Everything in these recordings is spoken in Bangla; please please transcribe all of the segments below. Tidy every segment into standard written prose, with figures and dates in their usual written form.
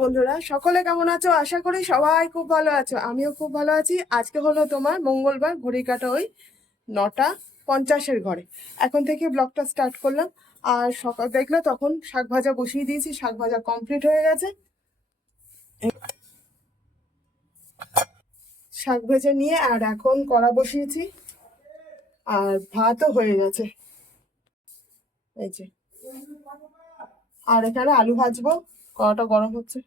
বন্ধুরা, সকলে কেমন আছো? আশা করি সবাই খুব ভালো আছো। আমিও খুব ভালো আছি। আজকে হলো তোমার মঙ্গলবার, ঘড়ি কাটা ওই 9:50 ঘরে। এখন থেকে ব্লগটা স্টার্ট করলাম। আর সকাল দেখলে তখন শাক ভাজা বসিয়ে দিয়েছি, শাক ভাজা কমপ্লিট হয়ে গেছে। শাক ভেজে নিয়ে আর এখন কড়া বসিয়েছি, আর ভাতও হয়ে গেছে এই যে। আর এখানে আলু ভাজবো, কড়াটা গরম হচ্ছে।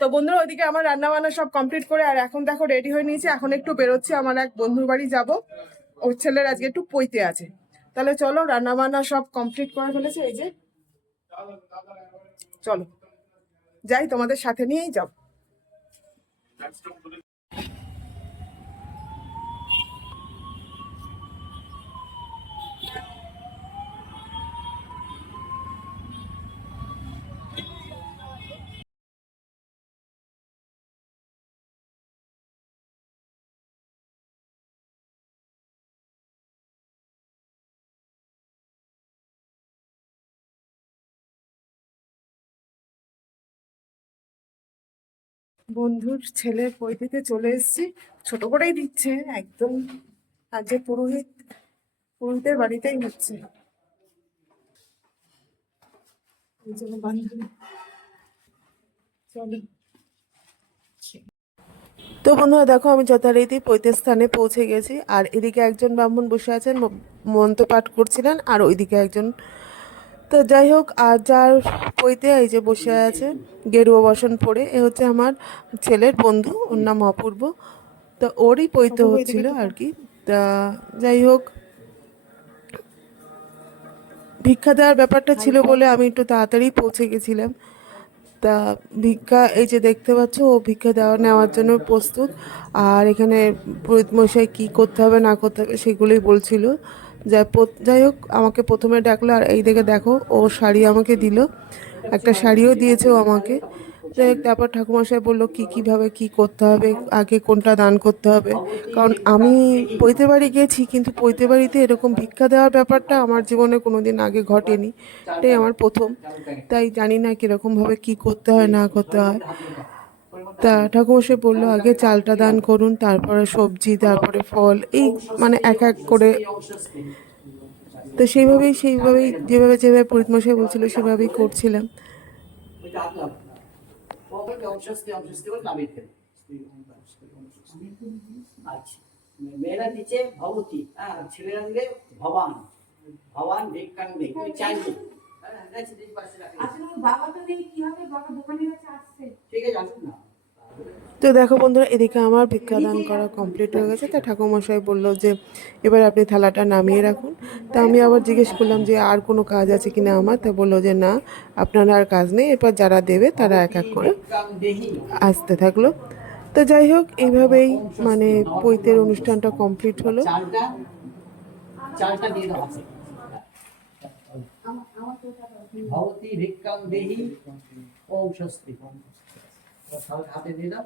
তো বন্ধুরা, ওইদিকে আমার রান্না বান্না সব কমপ্লিট করে আর এখন দেখো রেডি হয়ে নিয়েছি। এখন একটু বেরোচ্ছি, আমার এক বন্ধুর বাড়ি যাব। ওর ছেলের আজকে একটু পৈতে আছে। তাহলে চলো, রান্না বান্না সব কমপ্লিট করে ফেলেছে এই যে। চলো যাই, তোমাদের সাথে নিয়েই যাও। বন্ধুর ছেলের পৈতেতে চলে এসেছি। ছোট করেই দিচ্ছে একদম, আর যে পুরোহিতের বাড়িতেই হচ্ছে। এই যে আমার বান্ধবী, চলো। তো বন্ধুরা দেখো, আমি যথারীতি পৈতের স্থানে পৌঁছে গেছি। আর এদিকে একজন ব্রাহ্মণ বসে আছেন, মন্ত্র পাঠ করছিলেন, আর ওইদিকে একজন। তো যাই হোক, আর যার পৈতে এই যে বসে আছে গেরুয়া বসন পরে, এ হচ্ছে আমার ছেলের বন্ধু, ওর নাম অপূর্ব। তো ওরই পৈতে হচ্ছিল আর কি। তা যাই হোক, ভিক্ষা দেওয়ার ব্যাপারটা ছিল বলে আমি একটু তাড়াতাড়ি পৌঁছে গেছিলাম। তা ভিক্ষা, এই যে দেখতে পাচ্ছ, ও ভিক্ষা নেওয়ার জন্য প্রস্তুত। আর এখানে পুরোহিত মশাই কী করতে হবে না করতে হবে সেগুলোই বলছিল। যাই হোক, আমাকে প্রথমে ডাকলো, আর এই দিকে দেখো ও শাড়ি আমাকে দিল, একটা শাড়িও দিয়েছে ও আমাকে। যাই হোক, তারপর ঠাকুরমশাই বললো কীভাবে কী করতে হবে, আগে কোনটা দান করতে হবে। কারণ আমি পৈতে বাড়ি গেছি, কিন্তু পৈতে বাড়িতে এরকম ভিক্ষা দেওয়ার ব্যাপারটা আমার জীবনে কোনোদিন আগে ঘটেনি, এটাই আমার প্রথম। তাই জানি না কীরকমভাবে কী করতে হয় না করতে হয়। তা ঠাকুরমশাই বললো আগে চালটা দান করুন, তারপরে সবজি, তারপরে ফল, এই মানে এক এক করে। তো সেইভাবেই যেভাবে পুরোহিত মশাই বলছিল সেভাবেই করছিলাম। মেয়েরা দিচ্ছে ভবতী, ছেলেরা দিলে ভবান। ভবান ভিক্ষাং দেয়, তুমি চাইবে। ঠিক আছে, আসুন না। তো দেখো বন্ধুরা, এদিকে আমার ভিক্ষাদান করা কমপ্লিট হয়ে গেছে। তা ঠাকুরমশাই বললো যে এবার আপনি থালাটা নামিয়ে রাখুন। তা আমি আবার জিজ্ঞেস করলাম যে আর কোনো কাজ আছে কিনা আমার। তা বললো যে না, আপনার আর কাজ নেই, এরপর যারা দেবে তারা এক এক করে আসতে থাকলো। তো যাই হোক, এইভাবেই মানে পৈতের অনুষ্ঠানটা কমপ্লিট হলো। ভবতী ভিক্ষাং দেহি ওম স্বস্তি। হাতে দিয়ে দাও।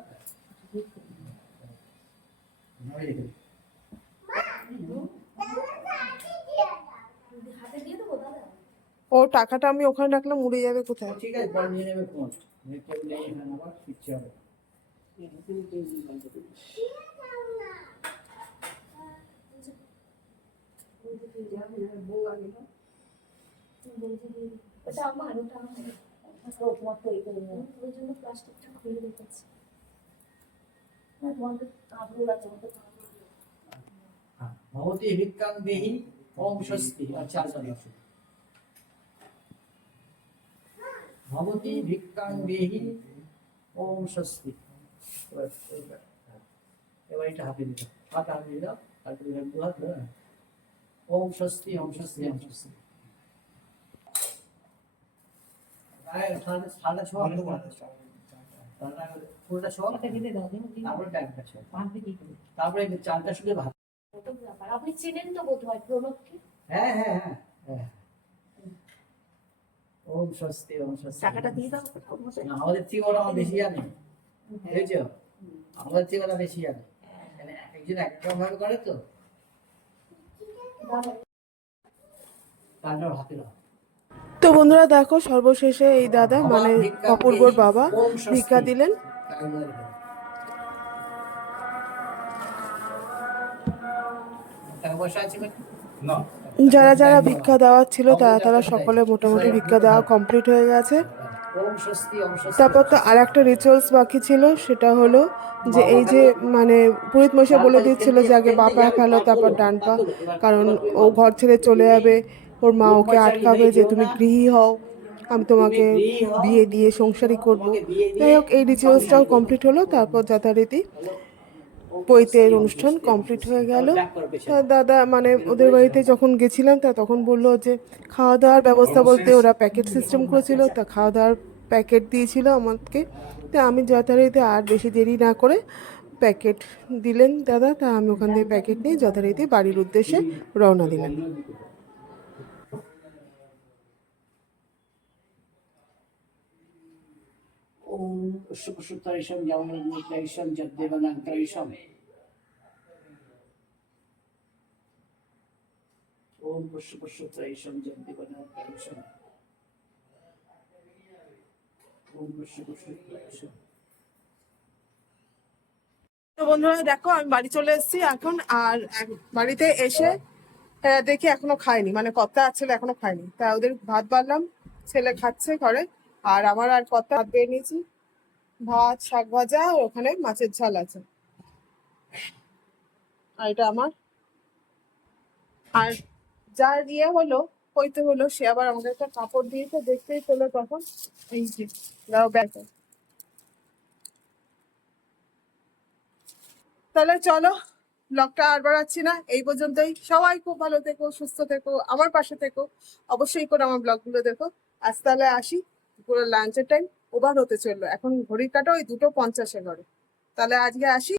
ও টাকাটা আমি ওখানে রাখলাম, উড়ে যাবে কোথায়? ঠিক আছে, পরে নিয়ে নেবে। কোন আবার কিচ্ছু হবে। ভবতী ভিক্ষাং দেহি ওম স্বস্তি। আচ্ছা, ভবতী ভিক্ষাং দেহি ওম স্বস্তি। এবার এটা হাতে দিতে, হাতে দিয়ে দাও। তারপরে ওম স্বস্তি, ওম স্বস্তি, ওম স্বস্তি। তারপরে চালটা শুধু ভাত। আপনি চেনেন তো বোধ হয় প্রণবকে? হ্যাঁ হ্যাঁ হ্যাঁ হ্যাঁ। ওম স্বস্তি, ওম স্বস্তি। টাকাটা দিয়ে দাও। আমাদের থেকে ওরা বেশি জানে, বুঝেছো? আমাদের থেকে ওরা বেশি জানে, মানে একজন একরকম ভাবে করে তো। তারপর হাতে দাও। তো বন্ধুরা দেখো, সর্বশেষে এই দাদা মানে অপূর্বর বাবা ভিক্ষা দিলেন। যারা যারা ভিক্ষা দেওয়ার ছিল তারা তারা সকলে মোটামুটি ভিক্ষা দেওয়া কমপ্লিট হয়ে গেছে। তারপর তো আর একটা রিচুয়ালস বাকি ছিল, সেটা হলো যে এই যে মানে পুরোহিত মশাই বলে দিচ্ছিল যে আগে বাঁ পা ফেলো তারপর ডান পা, কারণ ও ঘর ছেড়ে চলে যাবে, ওর মা ওকে আটকাবে যে তুমি গৃহী হও, আমি তোমাকে বিয়ে দিয়ে সংসারী করব। যাই হোক, এই রিচুয়ালসটাও কমপ্লিট হলো। তারপর যথারীতি পৈতের অনুষ্ঠান কমপ্লিট হয়ে গেল। তা দাদা মানে ওদের বাড়িতে যখন গেছিলাম তা তখন বললো যে খাওয়া দাওয়ার ব্যবস্থা বলতে ওরা প্যাকেট সিস্টেম করেছিল, তা খাওয়া দাওয়ার প্যাকেট দিয়েছিল আমাকে। তা আমি যথারীতি আর বেশি দেরি না করে প্যাকেট দিলেন দাদা, তা আমি ওখান থেকে প্যাকেট নিয়ে যথারীতি বাড়ির উদ্দেশ্যে রওনা দিলাম। ओम सुखसुतरिशम यवनोत्तरिशम जगदेवनंतरिशम ओम सुखसुतरिशम जगदेवनंतरिशम ओम सुखसुतरिशम। তো বন্ধুরা দেখো, আমি বাড়ি চলে এসেছি এখন। আর বাড়িতে এসে দেখি এখনো খায়নি, মানে কর্তা ছেলে এখনো খায়নি। তা ওদের ভাত বাড়লাম, ছেলে খাচ্ছে ঘরে। আর আমার আর কর্তা ভাত বেড়ে নিয়েছি, ভাত শাক ভাজা আর ওখানে মাছের ঝাল আছে। আর এটা আমার। আর যার ইয়ে হলো হইতে হলো, সে আবার আমাকে একটা কাপড় দিয়েছে, দেখতেই পেলো তখন। এই যে দাও ব্যাগ। তাহলে চলো, ব্লগটা আর বাড়াচ্ছি না, এই পর্যন্তই। সবাই খুব ভালো থেকো, সুস্থ থেকো, আমার পাশে থেকো, অবশ্যই করে আমার ব্লগগুলো দেখো। আজ তাহলে আসি, পুরো লাঞ্চের টাইম ওভার হতে চললো, এখন ঘড়ির কাটা ওই 2:50 ঘরে। তাহলে আজকে আসি।